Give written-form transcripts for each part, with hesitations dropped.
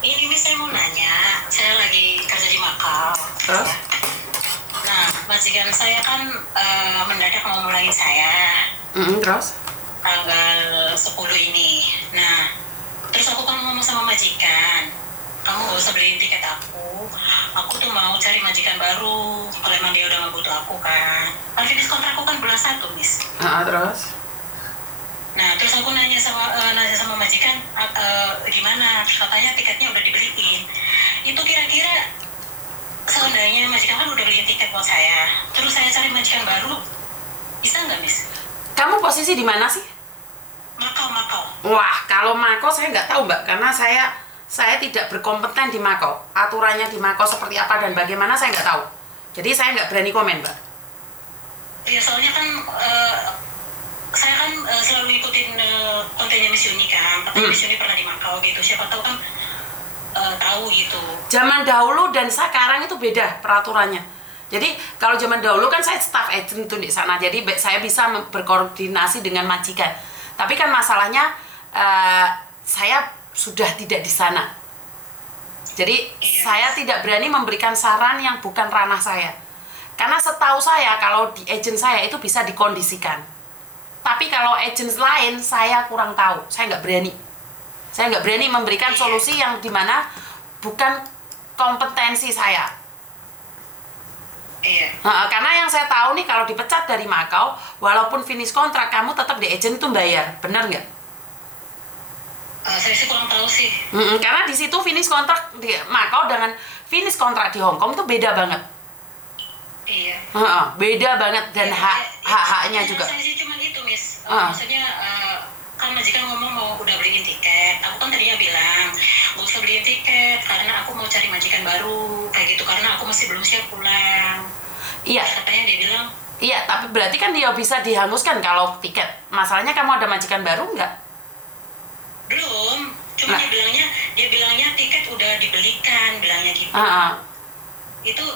Ini Miss, saya mau nanya, saya lagi kerja di Makau. Terus? Nah, majikan saya kan mendadak mau mulangin saya Terus? tanggal 10 ini. Nah, terus aku kan ngomong sama majikan, kamu gak usah beliin tiket aku. Aku tuh mau cari majikan baru, kalau emang dia udah gak butuh aku kan. Kan finish kontrak aku kan bulan 1, Miss. Terus? Nah, terus aku nanya sama majikan, gimana? Terus katanya tiketnya udah dibeliin. Itu kira-kira seandainya majikan kan udah beliin tiket buat saya, terus saya cari majikan baru, bisa nggak, Miss? Kamu posisi di mana sih? Makau. Wah, kalau Mako saya nggak tahu Mbak, karena saya tidak berkompeten di Mako. Aturannya di Mako seperti apa dan bagaimana saya nggak tahu. Jadi saya nggak berani komen Mbak. Iya, soalnya kan saya kan selalu ngikutin kontennya Miss Yuni kan, katanya Miss Yuni pernah di Makau gitu, siapa tahu kan tahu gitu. Zaman dahulu dan sekarang itu beda peraturannya. Jadi kalau zaman dahulu kan saya staff agent tuh di sana, jadi saya bisa berkoordinasi dengan majikan. Tapi kan masalahnya saya sudah tidak di sana. Jadi saya tidak berani memberikan saran yang bukan ranah saya. Karena setahu saya kalau di agent saya itu bisa dikondisikan. Tapi kalau agent lain saya kurang tahu, saya nggak berani. Saya nggak berani memberikan solusi yang dimana bukan kompetensi saya. Karena yang saya tahu nih kalau dipecat dari Makau, walaupun finish kontrak kamu tetap di agent itu bayar, benar nggak? Saya sih kurang tahu sih. Karena di situ finish kontrak di Makau dengan finish kontrak di Hong Kong itu beda banget. Iya. Beda banget dan hak-haknya juga. Saya sih cuma itu, Miss. Maksudnya kan majikan ngomong mau udah beliin tiket. Aku kan tadinya bilang gak usah beliin tiket karena aku mau cari majikan baru kayak gitu, karena aku masih belum siap pulang. Iya. Katanya dia bilang. Iya, tapi berarti kan dia bisa dihanguskan kalau tiket. Masalahnya kamu ada majikan baru nggak? Belum. Cuma dia bilangnya tiket udah dibelikan, bilangnya gitu. Itu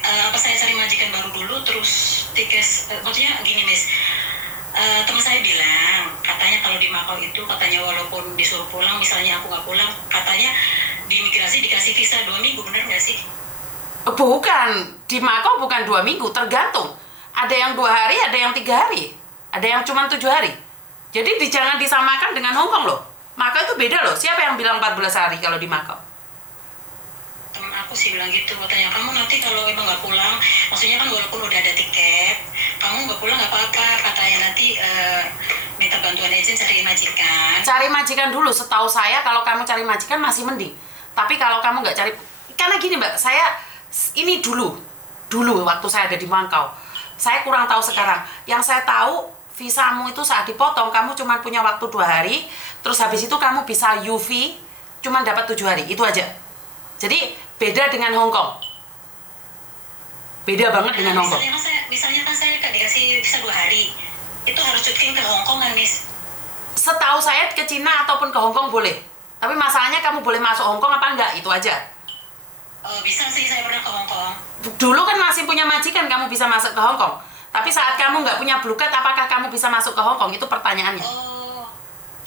apa saya cari majikan baru dulu terus tiket, maksudnya gini, Miss. Teman saya bilang katanya kalau di Makau itu katanya walaupun disuruh pulang, misalnya aku nggak pulang, katanya di imigrasi dikasih visa 2 minggu, bener nggak sih? Bukan, di Makau bukan 2 minggu, tergantung. Ada yang 2 hari, ada yang 3 hari, ada yang cuma 7 hari. Jadi jangan disamakan dengan Hong Kong loh. Makau itu beda loh. Siapa yang bilang 14 hari kalau di Makau? Temen aku sih bilang gitu, katanya kamu nanti kalau emang nggak pulang, maksudnya kan walaupun udah ada tiket, kamu nggak pulang nggak apa-apa, katanya nanti minta bantuan agent cari majikan. Cari majikan dulu, setahu saya kalau kamu cari majikan masih mending. Tapi kalau kamu nggak cari, karena gini Mbak, saya ini dulu waktu saya ada di Makau, saya kurang tahu sekarang. Yang saya tahu visamu itu saat dipotong kamu cuma punya waktu 2 hari, terus habis itu kamu bisa UV cuma dapat 7 hari, itu aja. Jadi beda dengan Hong Kong. Beda banget dengan Hong Kong. Misalnya kan saya dikasih visa 2 hari, itu harus cuti ke Hong Kong kan, Miss? Setahu saya ke Cina ataupun ke Hong Kong boleh. Tapi masalahnya kamu boleh masuk Hong Kong apa enggak, itu aja. Bisa sih, saya pernah ke Hong Kong. Dulu kan masih punya majikan kamu bisa masuk ke Hong Kong. Tapi saat kamu nggak punya blue card, apakah kamu bisa masuk ke Hong Kong? Itu pertanyaannya.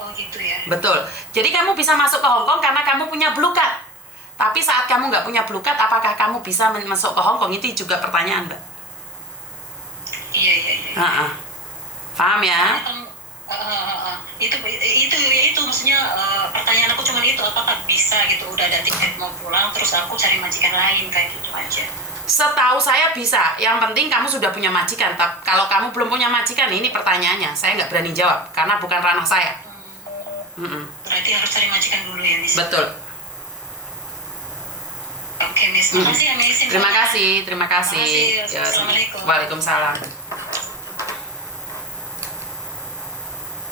Oh gitu ya. Betul. Jadi kamu bisa masuk ke Hong Kong karena kamu punya blue card. Tapi saat kamu nggak punya blue card, apakah kamu bisa masuk ke Hong Kong? Itu juga pertanyaan, Mbak. Iya. Paham ya? Itu maksudnya pertanyaan aku cuma itu, apakah bisa gitu, udah ada tiket mau pulang terus aku cari majikan lain kayak gitu aja. Setahu saya bisa, yang penting kamu sudah punya majikan. Kalau kamu belum punya majikan, ini pertanyaannya, saya nggak berani jawab karena bukan ranah saya. Berarti harus cari majikan dulu ya, Miss? Betul. Oke, Miss. Makasih ya, Miss. Terima kasih. Assalamualaikum. Waalaikumsalam.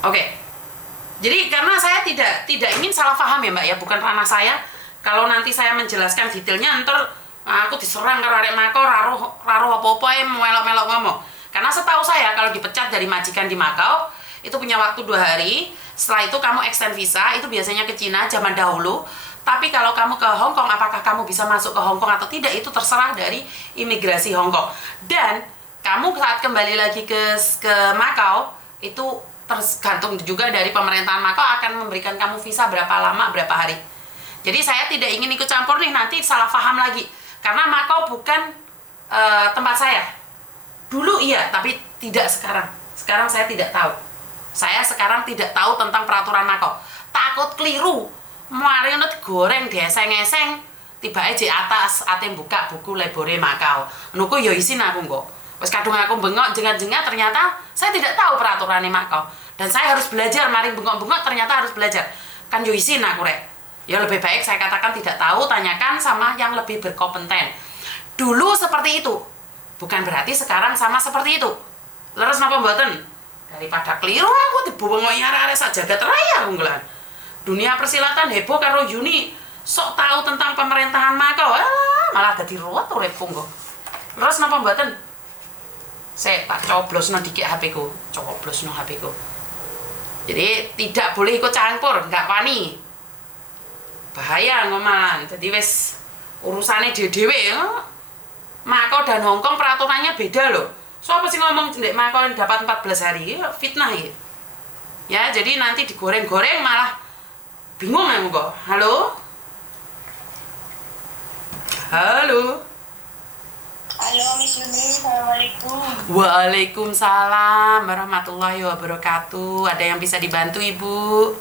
Oke. Jadi karena saya tidak ingin salah paham ya Mbak ya, bukan ranah saya. Kalau nanti saya menjelaskan detailnya, ntar aku diserang karo arek Makau, raro apa-apa melok-melok ngomong. Karena setahu saya kalau dipecat dari majikan di Makau, itu punya waktu 2 hari. Setelah itu kamu extend visa, itu biasanya ke Cina zaman dahulu. Tapi kalau kamu ke Hong Kong, apakah kamu bisa masuk ke Hong Kong atau tidak, itu terserah dari imigrasi Hong Kong. Dan kamu saat kembali lagi ke Makau, itu tergantung juga dari pemerintahan Makau akan memberikan kamu visa berapa lama, berapa hari. Jadi saya tidak ingin ikut campur nih, nanti salah paham lagi. Karena Makau bukan tempat saya. Dulu iya, tapi tidak sekarang. Sekarang saya tidak tahu. Saya sekarang tidak tahu tentang peraturan Makau. Takut keliru. Mari ngono digoreng dieseng-eseng, tibake di atas ate buka buku lebore Makau. Nuku yo isin aku kok. Wes kadung aku bengok jengat-jengat ternyata saya tidak tahu peraturannya Makau. Dan saya harus belajar, mari bengok-bengok ternyata harus belajar. Kan yo isin aku rek. Ya lebih baik saya katakan tidak tahu, tanyakan sama yang lebih berkompeten. Dulu seperti itu, bukan berarti sekarang sama seperti itu. Leres napa mboten? Daripada keliru aku dibowongi arek-arek sak jagat raya unggulan. Dunia persilatan heboh karo Yuni, sok tahu tentang pemerintahan Makau. Malah dadi ruwet uripku kok. Leres napa mboten? Saya tak coblosno dikit HP ku, coblosno HP ku. Jadi tidak boleh ikut campur, enggak wani. Bahaya ngomalan. Jadi wes urusannya dhewe-dhewe ya. Makau dan Hongkong peraturannya beda loh. Siapa sih ngomong ndek Makau yang dapat 14 hari? Ya, fitnah ya. Ya, jadi nanti digoreng-goreng malah bingung aku kok. Halo? Halo? Halo Miss Yuni, Assalamualaikum. Waalaikumsalam warahmatullahi wabarakatuh. Ada yang bisa dibantu Ibu?